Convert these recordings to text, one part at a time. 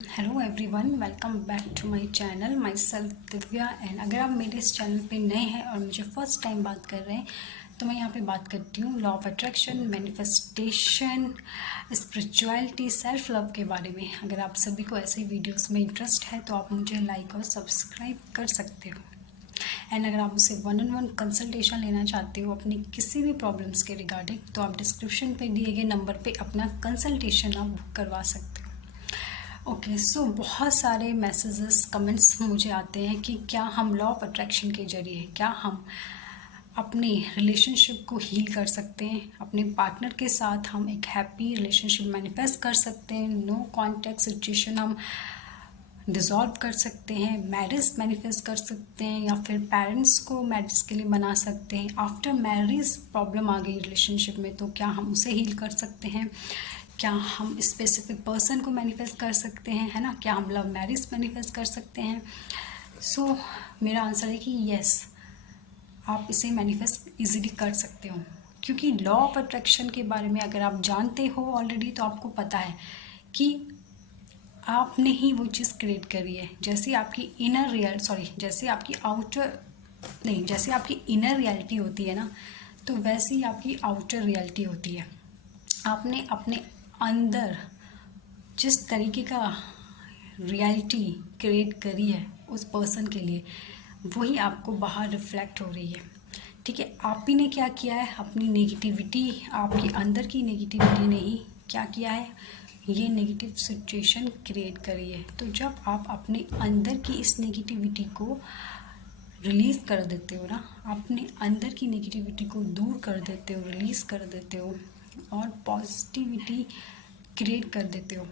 Hello everyone, welcome back to my channel. Myself Divya. And अगर आप मेरे इस चैनल पे नए हैं और मुझे फर्स्ट टाइम बात कर रहे हैं तो मैं यहाँ पे बात करती हूँ law of attraction, manifestation, spirituality, self love के बारे में। अगर आप सभी को ऐसे वीडियोस में इंटरेस्ट है तो आप मुझे लाइक और सब्सक्राइब कर सकते हो। एंड अगर आप मुझसे 1-on-1 कंसल्टेशन लेना चाहते हो अपनी किसी भी प्रॉब्लम्स के रिगार्डिंग तो आप डिस्क्रिप्शन पे दिए गए नंबर पे अपना कंसल्टेशन आप बुक करवा सकते हो। ओके सो बहुत सारे मैसेजेस कमेंट्स मुझे आते हैं कि क्या हम लॉ ऑफ अट्रैक्शन के जरिए क्या हम अपने रिलेशनशिप को हील कर सकते हैं, अपने पार्टनर के साथ हम एक हैप्पी रिलेशनशिप मैनिफेस्ट कर सकते हैं, नो कॉन्टैक्ट सिचुएशन हम डिज़ोल्व कर सकते हैं, मैरिज मैनिफेस्ट कर सकते हैं, या फिर पेरेंट्स को मैरिज के लिए बना सकते हैं। आफ्टर मैरिज प्रॉब्लम आ गई रिलेशनशिप में तो क्या हम उसे हील कर सकते हैं, क्या हम स्पेसिफिक पर्सन को मैनिफेस्ट कर सकते हैं, है ना, क्या हम लव मैरिज मैनिफेस्ट कर सकते हैं। सो मेरा आंसर है कि यस, आप इसे मैनिफेस्ट इजीली कर सकते हो, क्योंकि लॉ ऑफ अट्रैक्शन के बारे में अगर आप जानते हो ऑलरेडी तो आपको पता है कि आपने ही वो चीज़ क्रिएट करी है। जैसे आपकी जैसे आपकी इनर रियलिटी होती है ना, तो वैसे ही आपकी आउटर रियलिटी होती है। आपने अपने अंदर जिस तरीके का रियलिटी क्रिएट करी है उस पर्सन के लिए, वही आपको बाहर रिफ्लेक्ट हो रही है। ठीक है, आप ही ने क्या किया है, अपनी नेगेटिविटी, आपके अंदर की नेगेटिविटी ने ही क्या किया है, ये नेगेटिव सिचुएशन क्रिएट करी है। तो जब आप अपने अंदर की इस नेगेटिविटी को रिलीज़ कर देते हो ना, अपने अंदर की नेगेटिविटी को दूर कर देते हो, रिलीज़ कर देते हो और पॉजिटिविटी क्रिएट कर देते हो,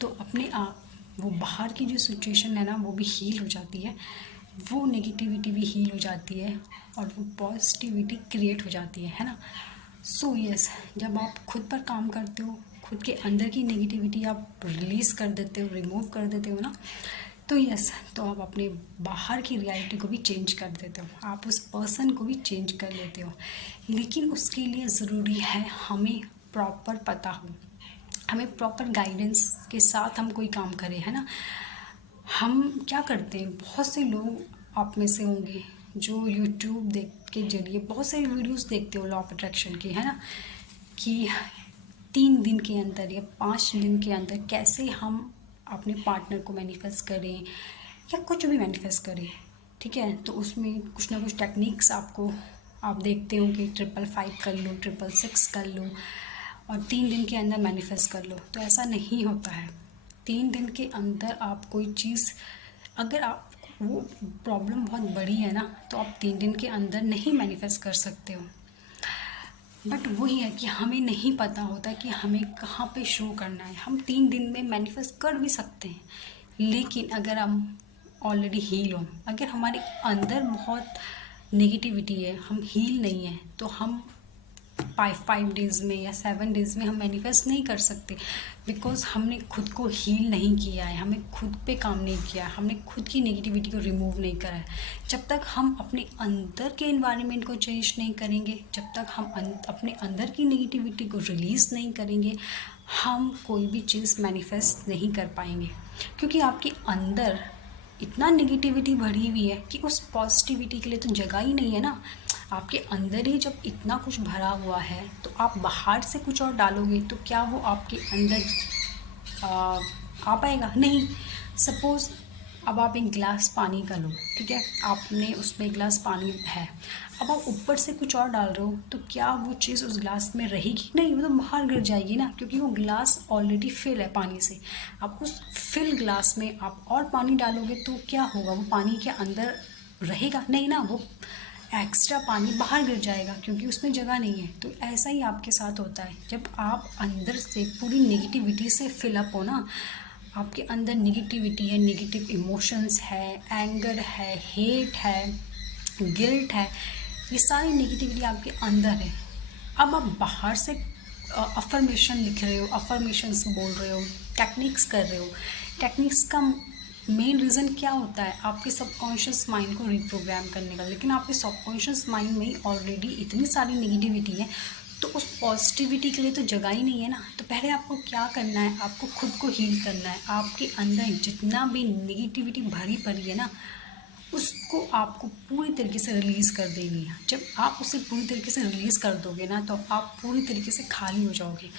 तो अपने आप वो बाहर की जो सिचुएशन है ना वो भी हील हो जाती है, वो नेगेटिविटी भी हील हो जाती है और वो पॉजिटिविटी क्रिएट हो जाती है ना। सो यस, जब आप खुद पर काम करते हो, खुद के अंदर की नेगेटिविटी आप रिलीज़ कर देते हो, रिमूव कर देते हो ना, तो यस, तो आप अपने बाहर की रियलिटी को भी चेंज कर देते हो, आप उस पर्सन को भी चेंज कर लेते हो। लेकिन उसके लिए ज़रूरी है हमें प्रॉपर पता हो, हमें प्रॉपर गाइडेंस के साथ हम कोई काम करें, है ना। हम क्या करते हैं, बहुत से लोग आप में से होंगे जो यूट्यूब देख के जरिए बहुत सारी वीडियोस देखते हो लॉ ऑफ अट्रैक्शन की, है ना, कि 3 दिन के अंदर या 5 दिन के अंदर कैसे हम अपने पार्टनर को मैनिफेस्ट करें या कुछ भी मैनिफेस्ट करें। ठीक है, तो उसमें कुछ ना कुछ टेक्निक्स आप देखते हो कि 555 कर लो, 666 कर लो और 3 दिन के अंदर मैनिफेस्ट कर लो। तो ऐसा नहीं होता है। 3 दिन के अंदर आप कोई चीज़, अगर आप वो प्रॉब्लम बहुत बड़ी है ना, तो आप 3 दिन के अंदर नहीं मैनिफेस्ट कर सकते हो। बट वही है कि हमें नहीं पता होता कि हमें कहाँ पे शो करना है। हम 3 दिन में मैनिफेस्ट कर भी सकते हैं, लेकिन अगर हम ऑलरेडी हील हो, अगर हमारे अंदर बहुत नेगेटिविटी है, हम हील नहीं है, तो हम 5 डेज़ में या 7 डेज़ में हम मैनिफेस्ट नहीं कर सकते, बिकॉज हमने खुद को हील नहीं किया है, हमें खुद पे काम नहीं किया है, हमने खुद की नेगेटिविटी को रिमूव नहीं करा है। जब तक हम अपने अंदर के एनवायरनमेंट को चेंज नहीं करेंगे, जब तक हम अपने अंदर की नेगेटिविटी को रिलीज़ नहीं करेंगे, हम कोई भी चीज़ मैनिफेस्ट नहीं कर पाएंगे, क्योंकि आपके अंदर इतना नेगेटिविटी भरी हुई है कि उस पॉजिटिविटी के लिए तो जगह ही नहीं है ना। आपके अंदर ही जब इतना कुछ भरा हुआ है तो आप बाहर से कुछ और डालोगे तो क्या वो आपके अंदर आ पाएगा? नहीं। सपोज़ अब आप एक गिलास पानी का लो, ठीक है, आपने उसमें एक गिलास पानी है, अब आप ऊपर से कुछ और डाल रहे हो तो क्या वो चीज़ उस गिलास में रहेगी? नहीं, वो तो बाहर गिर जाएगी ना, क्योंकि वो गिलास ऑलरेडी फिल है पानी से। आप उस फिल गिलास में आप और पानी डालोगे तो क्या होगा? वो पानी के अंदर रहेगा? नहीं ना, वो एक्स्ट्रा पानी बाहर गिर जाएगा क्योंकि उसमें जगह नहीं है। तो ऐसा ही आपके साथ होता है, जब आप अंदर से पूरी नेगेटिविटी से फिलअप हो ना, आपके अंदर नेगेटिविटी है, नेगेटिव इमोशंस है, एंगर है, हेट है, गिल्ट है, ये सारी नेगेटिविटी आपके अंदर है। अब आप बाहर से अफर्मेशन लिख रहे हो, अफर्मेशंस बोल रहे हो, टेक्निक्स कर रहे हो। टेक्निक्स का मेन रीज़न क्या होता है? आपके सबकॉन्शियस माइंड को रिप्रोग्राम करने का। लेकिन आपके सबकॉन्शियस माइंड में ऑलरेडी इतनी सारी नेगेटिविटी है, तो उस पॉजिटिविटी के लिए तो जगह ही नहीं है ना। तो पहले आपको क्या करना है, आपको खुद को हील करना है। आपके अंदर जितना भी नेगेटिविटी भरी पड़ी है ना, उसको आपको पूरी तरीके से रिलीज़ कर देनी है। जब आप उसे पूरी तरीके से रिलीज़ कर दोगे ना, तो आप पूरी तरीके से खाली हो जाओगे।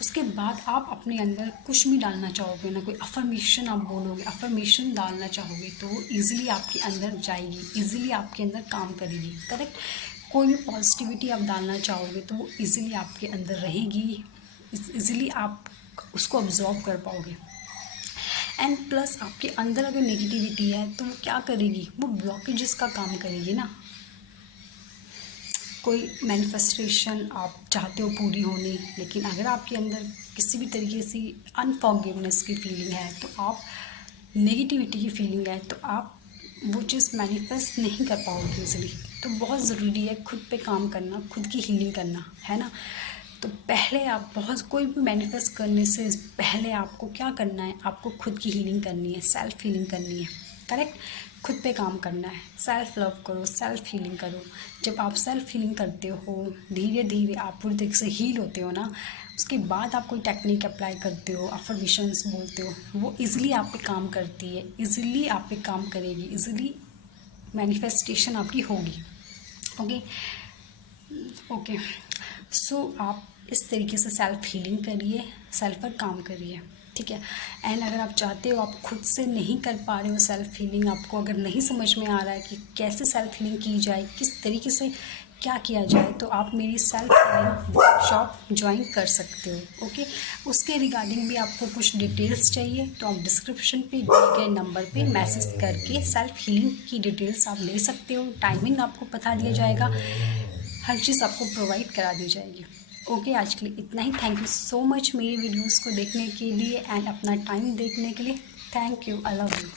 उसके बाद आप अपने अंदर कुछ भी डालना चाहोगे ना, कोई अफर्मेशन आप बोलोगे, अफर्मेशन डालना चाहोगे, तो वो ईज़िली आपके अंदर जाएगी, ईज़िली आपके अंदर काम करेगी। करेक्ट। कोई भी पॉजिटिविटी आप डालना चाहोगे तो वो ईज़िली आपके अंदर रहेगी, ईज़िली आप उसको अब्जॉर्व कर पाओगे। एंड प्लस आपके अंदर अगर नेगेटिविटी है तो वो क्या करेगी, वो ब्लॉकेजेस का काम करेगी ना। कोई मैनिफेस्टेशन आप चाहते हो पूरी होनी, लेकिन अगर आपके अंदर किसी भी तरीके से अनफॉरगिवनेस की फीलिंग है, तो आप नेगेटिविटी की फीलिंग है, तो आप वो चीज़ मैनिफेस्ट नहीं कर पाओगे ईज़िली। तो बहुत ज़रूरी है खुद पे काम करना, खुद की हीलिंग करना, है ना। तो पहले आप कोई भी मैनिफेस्ट करने से पहले आपको क्या करना है, आपको खुद की हीलिंग करनी है, सेल्फ हीलिंग करनी है। करेक्ट। खुद पे काम करना है, सेल्फ लव करो, सेल्फ हीलिंग करो। जब आप सेल्फ हीलिंग करते हो, धीरे धीरे आप पूरी तरीके से हील होते हो ना, उसके बाद आप कोई टेक्निक अप्लाई करते हो, अफर्मेशंस बोलते हो, वो इजीली आप पे काम करती है, इजीली आप पे काम करेगी, इजीली मैनिफेस्टेशन आपकी होगी। Okay okay. सो आप इस तरीके से सेल्फ हीलिंग करिए, सेल्फ पर काम करिए, ठीक है। एंड अगर आप चाहते हो, आप खुद से नहीं कर पा रहे हो सेल्फ हीलिंग, आपको अगर नहीं समझ में आ रहा है कि कैसे सेल्फ हीलिंग की जाए, किस तरीके से क्या किया जाए, तो आप मेरी सेल्फ हीलिंग वर्कशॉप ज्वाइन कर सकते हो। ओके। उसके रिगार्डिंग भी आपको कुछ डिटेल्स चाहिए तो आप डिस्क्रिप्शन पे दिए गए नंबर पे मैसेज करके सेल्फ हीलिंग की डिटेल्स आप ले सकते हो। टाइमिंग आपको बता दिया जाएगा, हर चीज़ आपको प्रोवाइड करा दी जाएगी। ओके, आज के लिए इतना ही। थैंक यू सो मच मेरी वीडियोस को देखने के लिए एंड अपना टाइम देखने के लिए। Thank you. I love you.